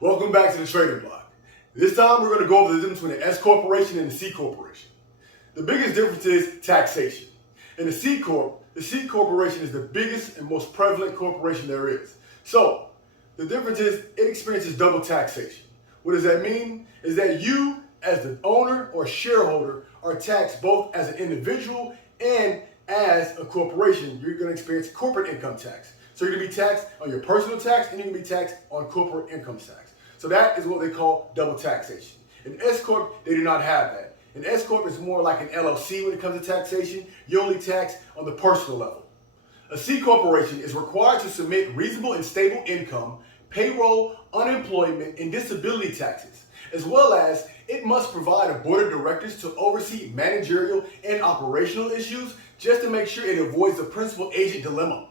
Welcome back to the Trading Block. This time we're going to go over the difference between the S Corporation and the C Corporation. The biggest difference is taxation. In the C Corporation is the biggest and most prevalent corporation there is. So, the difference is it experiences double taxation. What does that mean? Is that you, as the owner or shareholder, are taxed both as an individual and as a corporation. You're going to experience corporate income tax. So you're going to be taxed on your personal tax and you're going to be taxed on corporate income tax. So that is what they call double taxation. In S Corp, they do not have that. In S Corp, it's more like an LLC when it comes to taxation. You only tax on the personal level. A C Corporation is required to submit reasonable and stable income, payroll, unemployment, and disability taxes, as well as it must provide a board of directors to oversee managerial and operational issues just to make sure it avoids the principal agent dilemma.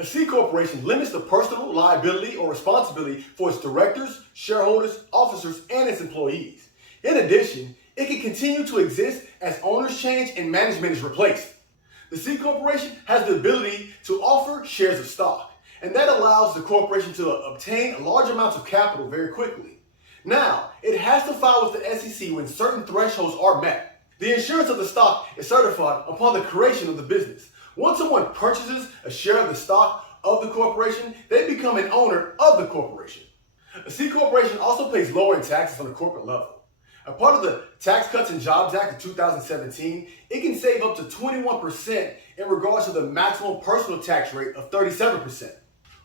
A C Corporation limits the personal liability or responsibility for its directors, shareholders, officers, and its employees. In addition, it can continue to exist as owners change and management is replaced. The C Corporation has the ability to offer shares of stock, and that allows the corporation to obtain large amounts of capital very quickly. Now, it has to file with the SEC when certain thresholds are met. The insurance of the stock is certified upon the creation of the business. Once someone purchases a share of the stock of the corporation, they become an owner of the corporation. A C Corporation also pays lower in taxes on the corporate level. A part of the Tax Cuts and Jobs Act of 2017, it can save up to 21% in regards to the maximum personal tax rate of 37%.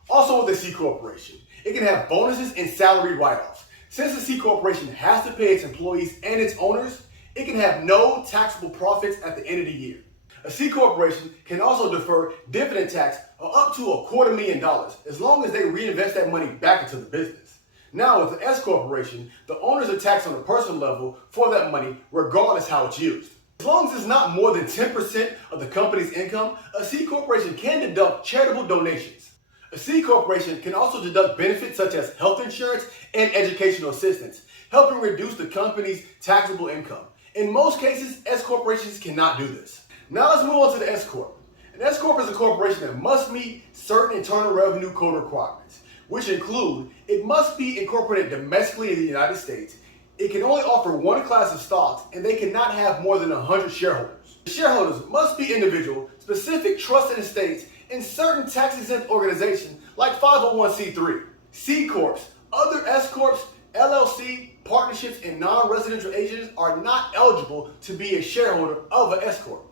Also with the C Corporation, it can have bonuses and salary write-offs. Since the C Corporation has to pay its employees and its owners, it can have no taxable profits at the end of the year. A C Corporation can also defer dividend tax of up to $250,000 as long as they reinvest that money back into the business. Now with the S Corporation, the owners are taxed on a personal level for that money regardless how it's used. As long as it's not more than 10% of the company's income, a C Corporation can deduct charitable donations. A C Corporation can also deduct benefits such as health insurance and educational assistance, helping reduce the company's taxable income. In most cases, S Corporations cannot do this. Now let's move on to the S Corp. An S Corp is a corporation that must meet certain Internal Revenue Code requirements, which include it must be incorporated domestically in the United States, it can only offer one class of stocks, and they cannot have more than 100 shareholders. The shareholders must be individual, specific trusted estates, and certain tax-exempt organizations like 501c3. C Corps, other S Corps, LLC, partnerships, and non-residential agents are not eligible to be a shareholder of an S Corp.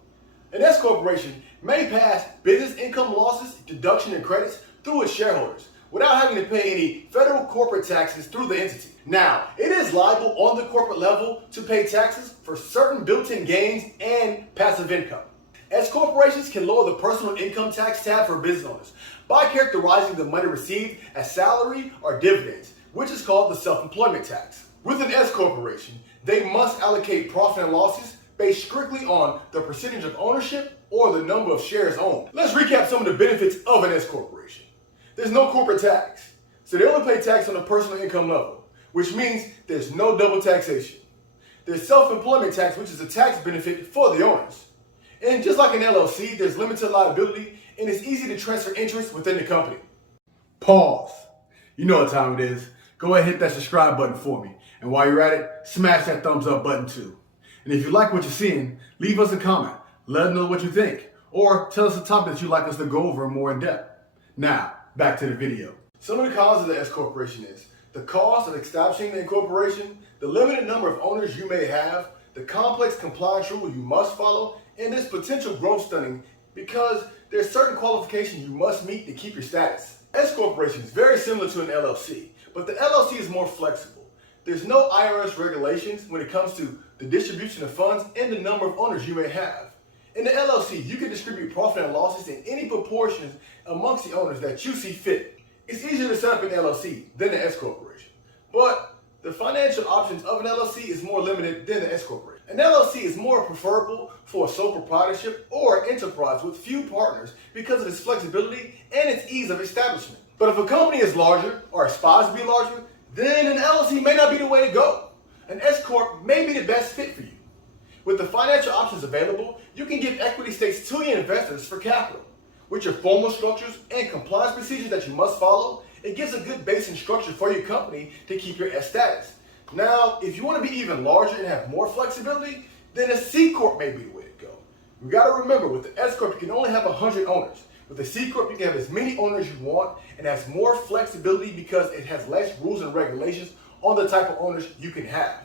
An S Corporation may pass business income losses, deduction, and credits through its shareholders without having to pay any federal corporate taxes through the entity. Now, it is liable on the corporate level to pay taxes for certain built-in gains and passive income. S corporations can lower the personal income tax tab for business owners by characterizing the money received as salary or dividends, which is called the self-employment tax. With an S corporation, they must allocate profit and losses based strictly on the percentage of ownership or the number of shares owned. Let's recap some of the benefits of an S corporation. There's no corporate tax, so they only pay tax on the personal income level, which means there's no double taxation. There's self-employment tax, which is a tax benefit for the owners. And just like an LLC, there's limited liability and it's easy to transfer interest within the company. Pause. You know what time it is. Go ahead and hit that subscribe button for me. And while you're at it, smash that thumbs up button too. And if you like what you're seeing, leave us a comment. Let us know what you think. Or tell us a topic that you'd like us to go over more in depth. Now, back to the video. Some of the cons of the S Corporation is the cost of establishing the incorporation, the limited number of owners you may have, the complex compliance rules you must follow, and this potential growth stunning because there's certain qualifications you must meet to keep your status. S Corporation is very similar to an LLC, but the LLC is more flexible. There's no IRS regulations when it comes to the distribution of funds and the number of owners you may have. In the LLC, you can distribute profit and losses in any proportions amongst the owners that you see fit. It's easier to set up an LLC than an S Corporation, but the financial options of an LLC is more limited than the S Corporation. An LLC is more preferable for a sole proprietorship or enterprise with few partners because of its flexibility and its ease of establishment. But if a company is larger or aspires to be larger, then an LLC may not be the way to go. An S Corp may be the best fit for you. With the financial options available, you can give equity stakes to your investors for capital. With your formal structures and compliance procedures that you must follow, It gives a good base and structure for your company to keep your S status. Now, if you want to be even larger and have more flexibility, then a C Corp may be the way to go. You got to remember, with the S Corp, you can only have 100 owners. With the C Corp, you can have as many owners you want and has more flexibility because it has less rules and regulations on the type of owners you can have.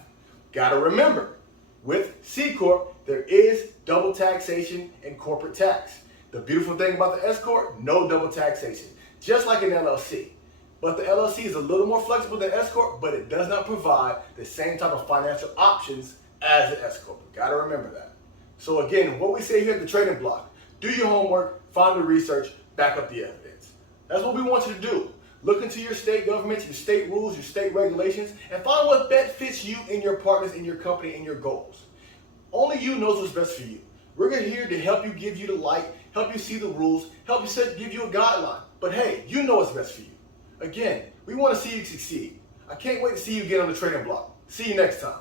Got to remember, with C Corp, there is double taxation and corporate tax. The beautiful thing about the S Corp, no double taxation, just like an LLC. But the LLC is a little more flexible than S Corp, but it does not provide the same type of financial options as the S Corp. Got to remember that. So again, what we say here at the Trading Block, do your homework, find the research, back up the evidence. That's what we want you to do. Look into your state governments, your state rules, your state regulations, and find what best fits you and your partners in your company and your goals. Only you knows what's best for you. We're here to help you, give you the light, help you see the rules, help you give you a guideline. But hey, you know what's best for you. Again, we want to see you succeed. I can't wait to see you again on the Trading Block. See you next time.